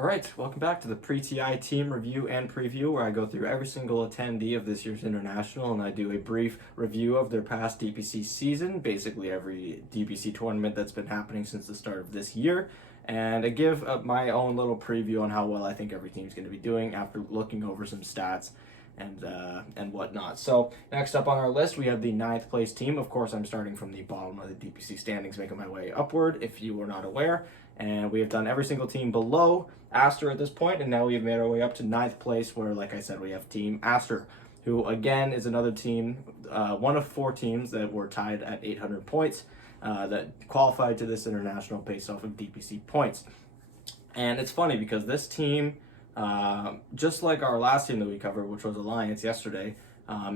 All right, welcome back to the pre-TI team review and preview, where I go through every single attendee of this year's International and I do a brief review of their past DPC season, basically every DPC tournament that's been happening since the start of this year, and I give my own little preview on how well I think every team's going to be doing after looking over some stats and whatnot. So next up on our list, we have the ninth place team. Of course, I'm starting from the bottom of the DPC standings, making my way upward, if you were not aware. And we have done every single team below Aster at this point, and now we've made our way up to ninth place, where, like I said, we have Team Aster, who again is another team, one of four teams that were tied at 800 points that qualified to this international based off of DPC points. And it's funny because this team, just like our last team that we covered, which was Alliance yesterday,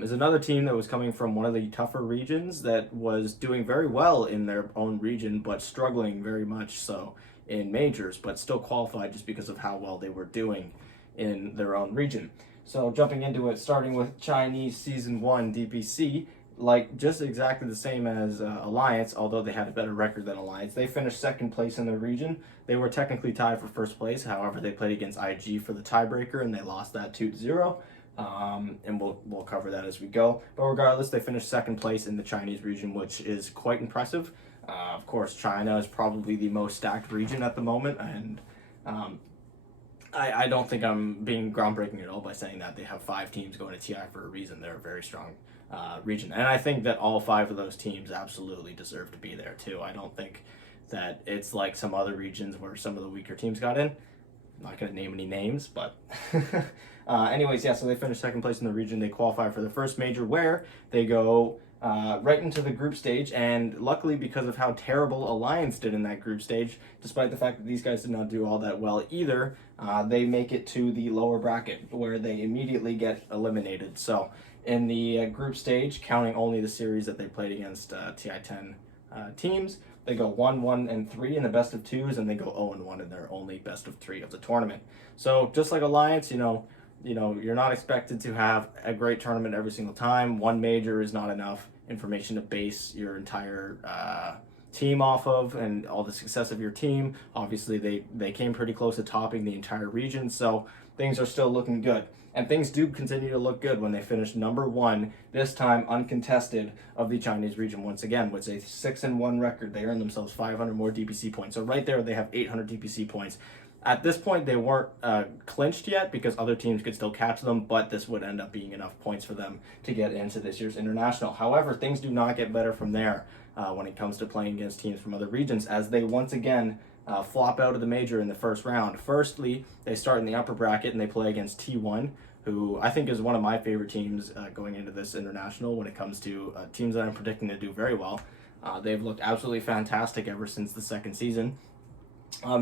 is another team that was coming from one of the tougher regions that was doing very well in their own region, but struggling very much so in majors, but still qualified just because of how well they were doing in their own region. So jumping into it, starting with Chinese Season 1 DPC, like just exactly the same as Alliance, although they had a better record than Alliance. They finished second place in their region. They were technically tied for first place. However, they played against IG for the tiebreaker and they lost that 2-0. And we'll cover that as we go. But regardless, they finished second place in the Chinese region, which is quite impressive. Of course, China is probably the most stacked region at the moment, and I don't think I'm being groundbreaking at all by saying that they have 5 teams going to TI for a reason. They're a very strong region, and I think that all 5 of those teams absolutely deserve to be there too. I don't think that it's like some other regions where some of the weaker teams got in. I'm not going to name any names, but anyways, yeah, so they finished second place in the region. They qualify for the first major, where they go right into the group stage, and luckily, because of how terrible Alliance did in that group stage, despite the fact that these guys did not do all that well either, they make it to the lower bracket, where they immediately get eliminated. So in the group stage, counting only the series that they played against TI10 teams, they go 1-1-3 in the best of 2s, and they go 0-1 in their only best of 3 of the tournament. So just like Alliance, you're not expected to have a great tournament every single time. One major is not enough information to base your entire team off of and all the success of your team. Obviously, they came pretty close to topping the entire region, so things are still looking good. And things do continue to look good when they finish number 1, this time uncontested, of the Chinese region once again, with a 6-1 record. They earned themselves 500 more DPC points. So right there, they have 800 DPC points. At this point, they weren't clinched yet because other teams could still catch them, but this would end up being enough points for them to get into this year's international. However, things do not get better from there when it comes to playing against teams from other regions, as they once again flop out of the major in the first round. Firstly, they start in the upper bracket and they play against T1, who I think is one of my favorite teams going into this international when it comes to teams that I'm predicting to do very well. They've looked absolutely fantastic ever since the second season.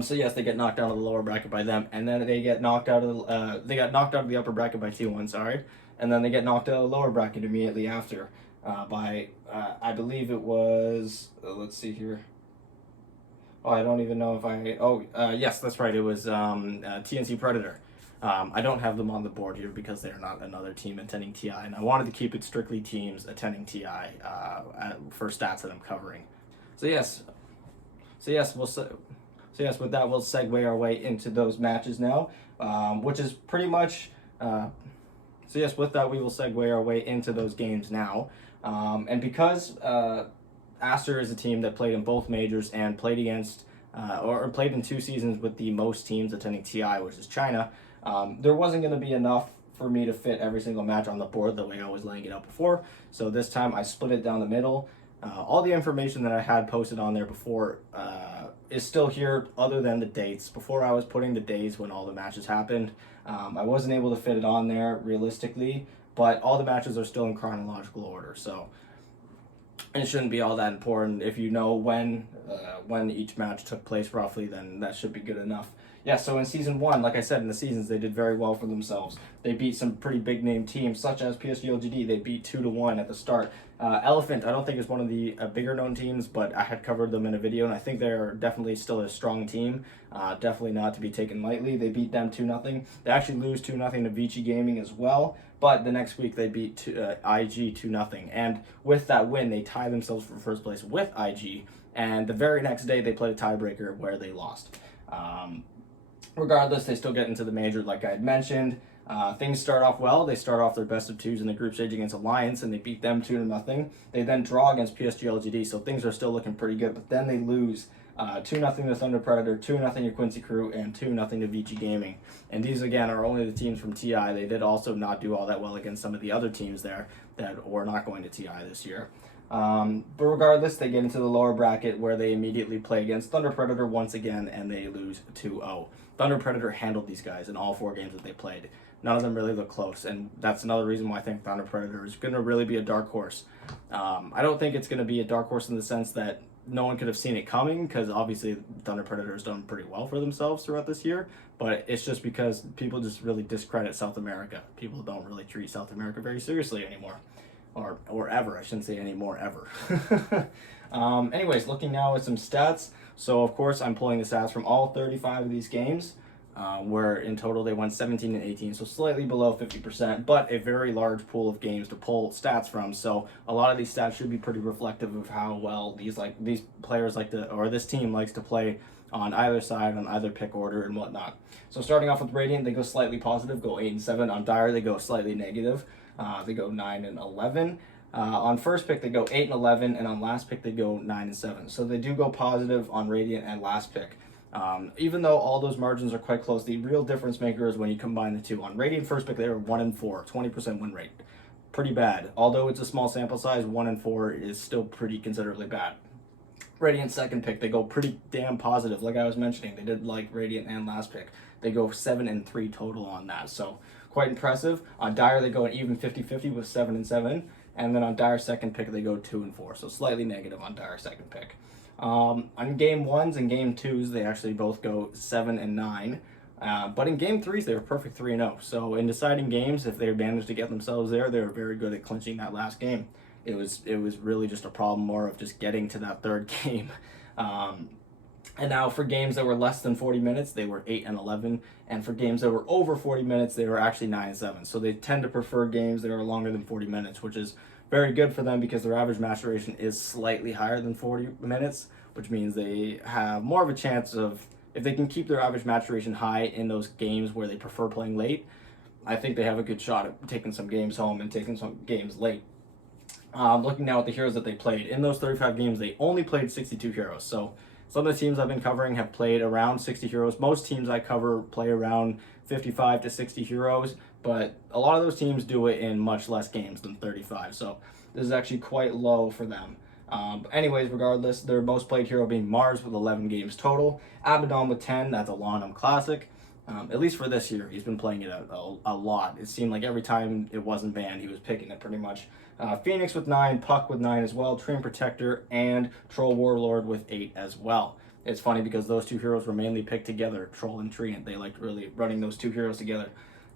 So yes, they get knocked out of the lower bracket by them, and then they get knocked out of the upper bracket by T1, sorry, and then they get knocked out of the lower bracket immediately after by I believe it was let's see here. Oh, I don't even know if yes, that's right. It was TNC Predator. I don't have them on the board here because they're not another team attending TI, and I wanted to keep it strictly teams attending TI for stats that I'm covering. So yes, with that, we'll segue our way into those matches now, which is pretty much. With that, we will segue our way into those games now, and because Aster is a team that played in both majors and played against, or played in 2 seasons with the most teams attending TI, which is China. There wasn't going to be enough for me to fit every single match on the board the way I was laying it out before. So this time I split it down the middle. All the information that I had posted on there before is still here, other than the dates. Before, I was putting the days when all the matches happened. I wasn't able to fit it on there realistically, but all the matches are still in chronological order. So it shouldn't be all that important. If you know when each match took place roughly, then that should be good enough. Yeah, so in Season 1, like I said, in the seasons, they did very well for themselves. They beat some pretty big-name teams, such as PSG LGD. They beat 2-1 at the start. Elephant, I don't think is one of the bigger-known teams, but I had covered them in a video, and I think they're definitely still a strong team. Definitely not to be taken lightly. They beat them 2-0. They actually lose 2-0 to Vici Gaming as well, but the next week they beat IG 2-0. And with that win, they tie themselves for first place with IG, and the very next day they played a tiebreaker where they lost. Regardless, they still get into the major, like I had mentioned. Things start off well. They start off their best of twos in the group stage against Alliance, and they beat them 2-0. They then draw against PSG LGD, so things are still looking pretty good. But then they lose 2-0 to Thunder Predator, 2-0 to Quincy Crew, and 2-0 to VG Gaming. And these, again, are only the teams from TI. They did also not do all that well against some of the other teams there that were not going to TI this year. But regardless, they get into the lower bracket where they immediately play against Thunder Predator once again, and they lose 2-0. Thunder Predator handled these guys in all 4 games that they played. None of them really look close, and that's another reason why I think Thunder Predator is going to really be a dark horse. I don't think it's going to be a dark horse in the sense that no one could have seen it coming, because obviously Thunder Predator has done pretty well for themselves throughout this year, but it's just because people just really discredit South America. People don't really treat South America very seriously anymore. Or ever. I shouldn't say anymore, ever. Anyways, looking now at some stats. So, of course, I'm pulling the stats from all 35 of these games, where in total they went 17 and 18, so slightly below 50%, but a very large pool of games to pull stats from. So, a lot of these stats should be pretty reflective of how well these players like to, or this team likes to play on either side, on either pick order and whatnot. So, starting off with Radiant, they go slightly positive, go 8 and 7. On Dire, they go slightly negative. They go 9 and 11. On first pick, they go 8 and 11, and on last pick, they go 9 and 7. So they do go positive on Radiant and last pick. Even though all those margins are quite close, the real difference maker is when you combine the two. On Radiant first pick, they were 1 and 4, 20% win rate. Pretty bad. Although it's a small sample size, 1 and 4 is still pretty considerably bad. Radiant second pick, they go pretty damn positive. Like I was mentioning, they did like Radiant and last pick. They go 7 and 3 total on that. So quite impressive. On Dire, they go an even 50-50 with 7 and 7. And then on Dire second pick, they go 2 and 4. So slightly negative on Dire second pick. On game 1s and game 2s, they actually both go 7 and 9. But in game 3s, they were perfect 3 and 0. So in deciding games, if they managed to get themselves there, they were very good at clinching that last game. It was really just a problem more of just getting to that third game. And now for games that were less than 40 minutes, they were 8 and 11. And for games that were over 40 minutes, they were actually 9 and 7. So they tend to prefer games that are longer than 40 minutes, which is very good for them because their average match duration is slightly higher than 40 minutes, which means they have more of a chance of, if they can keep their average match duration high in those games where they prefer playing late, I think they have a good shot at taking some games home and taking some games late. Looking now at the heroes that they played. In those 35 games, they only played 62 heroes. So some of the teams I've been covering have played around 60 heroes. Most teams I cover play around 55 to 60 heroes, but a lot of those teams do it in much less games than 35. So this is actually quite low for them. Anyways, regardless, their most played hero being Mars with 11 games total. Abaddon with 10, that's a Lonum Classic. At least for this year, he's been playing it a lot. It seemed like every time it wasn't banned, he was picking it pretty much. Phoenix with 9, Puck with 9 as well, Treant Protector, and Troll Warlord with 8 as well. It's funny because those two heroes were mainly picked together, Troll and Treant. They liked really running those two heroes together.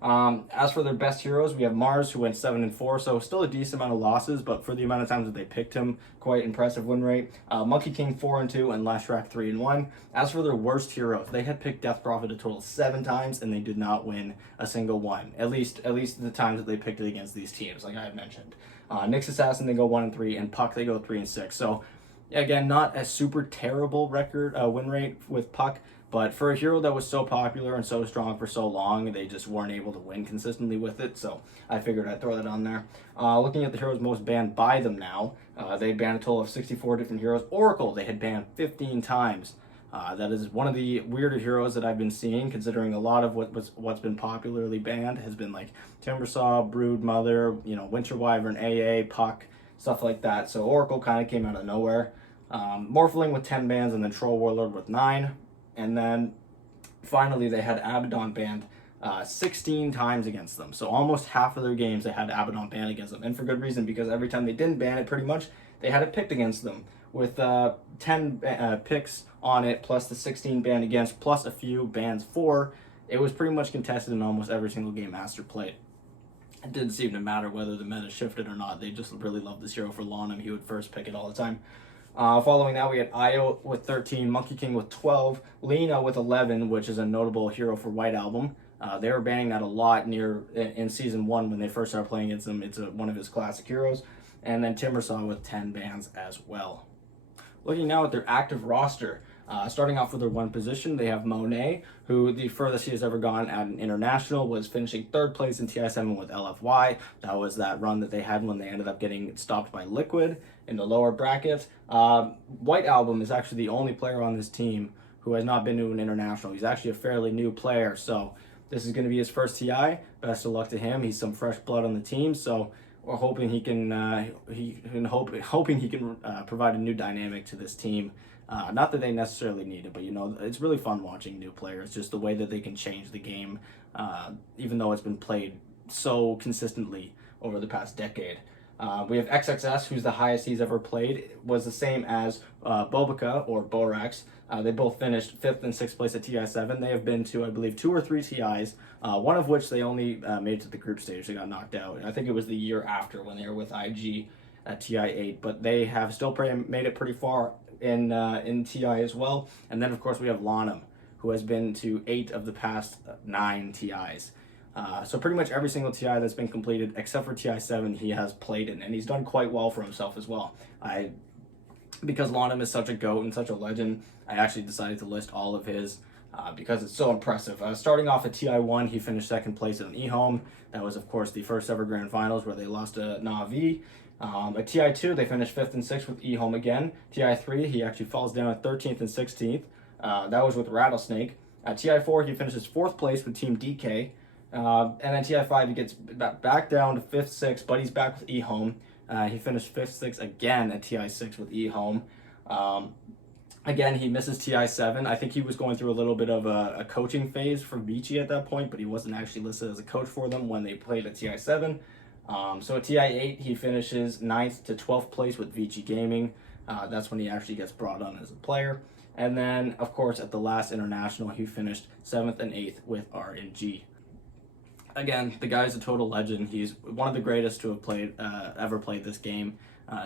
As for their best heroes, we have Mars, who went 7 and 4, so still a decent amount of losses, but for the amount of times that they picked him, quite impressive win rate. Monkey King 4 and 2, and Lashrak 3 and 1. As for their worst heroes, they had picked Death Prophet a total of 7 times, and they did not win a single one. At least the times that they picked it against these teams, like I had mentioned. Nyx Assassin, they go 1 and 3, and Puck, they go 3 and 6. So again, not a super terrible record win rate with Puck. But for a hero that was so popular and so strong for so long, they just weren't able to win consistently with it. So I figured I'd throw that on there. Looking at the heroes most banned by them now, they banned a total of 64 different heroes. Oracle, they had banned 15 times. That is one of the weirder heroes that I've been seeing, considering a lot of what's been popularly banned has been like Timbersaw, Brood Mother, Winter Wyvern, AA, Puck, stuff like that. So Oracle kind of came out of nowhere. Morphling with 10 bans, and then Troll Warlord with 9. And then finally they had Abaddon banned 16 times against them. So almost half of their games they had Abaddon banned against them. And for good reason, because every time they didn't ban it, pretty much, they had it picked against them. With 10 picks on it, plus the 16 banned against, plus a few bans for, it was pretty much contested in almost every single game Aster played. It didn't seem to matter whether the meta shifted or not. They just really loved this hero for Lonum. He would first pick it all the time. Following that, we had Io with 13, Monkey King with 12, Lena with 11, which is a notable hero for White Album. They were banning that a lot in Season 1 when they first started playing against him. It's one of his classic heroes. And then Timbersaw with 10 bans as well. Looking now at their active roster, Starting off with their one position, they have Monet, who the furthest he has ever gone at an international was finishing third place in TI7 with LFY. That was that run that they had when they ended up getting stopped by Liquid in the lower brackets. White Album is actually the only player on this team who has not been to an international. He's actually a fairly new player, so this is going to be his first TI. Best of luck to him. He's some fresh blood on the team, so we're hoping he can hoping he can provide a new dynamic to this team. Not that they necessarily need it, but it's really fun watching new players. Just the way that they can change the game, even though it's been played so consistently over the past decade. We have XXS, who's the highest he's ever played. It was the same as Bobica or Borax. They both finished 5th and 6th place at TI7. They have been to, I believe, 2 or 3 TIs, one of which they only made to the group stage. They got knocked out. I think it was the year after when they were with IG at TI8, but they have still made it pretty far in TI as well. And then, of course, we have Lonham, who has been to 8 of the past 9 TIs. So pretty much every single TI that's been completed, except for TI7, he has played in, and he's done quite well for himself as well. Because Lonham is such a GOAT and such a legend, I actually decided to list all of his because it's so impressive. Starting off at TI1, he finished 2nd place at an eHome. That was, of course, the first ever Grand Finals where they lost to Na'Vi. At TI2, they finished 5th and 6th with eHome again. TI3, he actually falls down at 13th and 16th. That was with Rattlesnake. At TI4, he finishes 4th place with Team DK. And then TI5, he gets back down to 5th, 6th, but he's back with eHome. He finished 5th, 6th again at TI6 with eHome. Again, he misses TI7. I think he was going through a little bit of a coaching phase for Vici at that point, but he wasn't actually listed as a coach for them when they played at TI7. So at TI8, he finishes 9th to 12th place with Vici Gaming. That's when he actually gets brought on as a player. And then, of course, at the last international, he finished 7th and 8th with RNG. Again, the guy's a total legend. He's one of the greatest to have played ever played this game.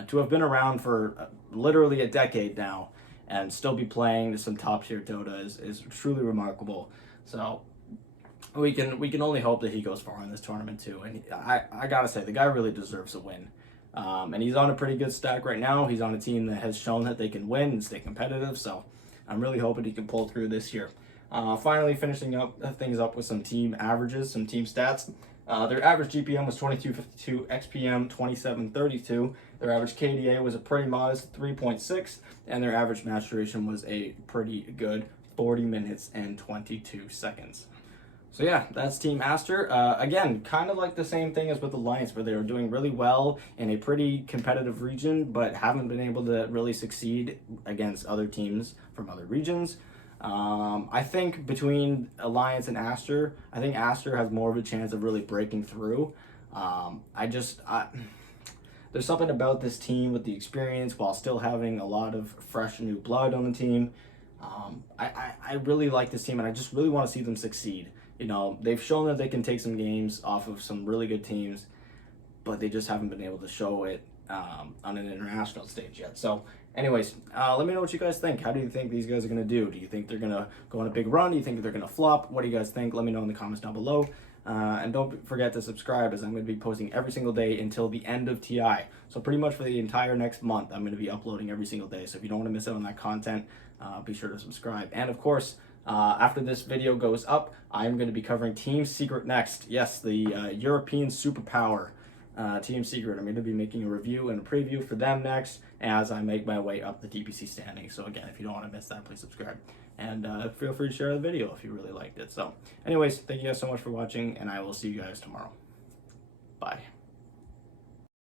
To have been around for literally a decade now and still be playing some top tier Dota is truly remarkable. So we can only hope that he goes far in this tournament too. And I gotta say, the guy really deserves a win. And he's on a pretty good stack right now. He's on a team that has shown that they can win and stay competitive. So I'm really hoping he can pull through this year. Finally, finishing up things up with some team averages, some team stats. Their average GPM was 2252, XPM 2732. Their average KDA was a pretty modest 3.6, and their average match duration was a pretty good 40 minutes and 22 seconds. So yeah, that's Team Aster. Again, kind of like the same thing as with Alliance, where they were doing really well in a pretty competitive region, but haven't been able to really succeed against other teams from other regions. I think between Alliance and Aster, I think Aster has more of a chance of really breaking through. There's something about this team with the experience while still having a lot of fresh new blood on the team. I really like this team, and I just really want to see them succeed. They've shown that they can take some games off of some really good teams, but they just haven't been able to show it on an international stage yet. So anyways, let me know what you guys think. How do you think these guys are going to do? Do you think they're going to go on a big run? Do you think they're going to flop? What do you guys think? Let me know in the comments down below. And don't forget to subscribe, as I'm going to be posting every single day until the end of TI. So pretty much for the entire next month, I'm going to be uploading every single day. So if you don't want to miss out on that content, be sure to subscribe. And of course, after this video goes up, I'm going to be covering Team Secret next. Yes, the European superpower Team Secret. I'm going to be making a review and a preview for them next as I make my way up the DPC standings. So again, if you don't want to miss that, please subscribe. And feel free to share the video if you really liked it. So anyways, thank you guys so much for watching, and I will see you guys tomorrow. Bye.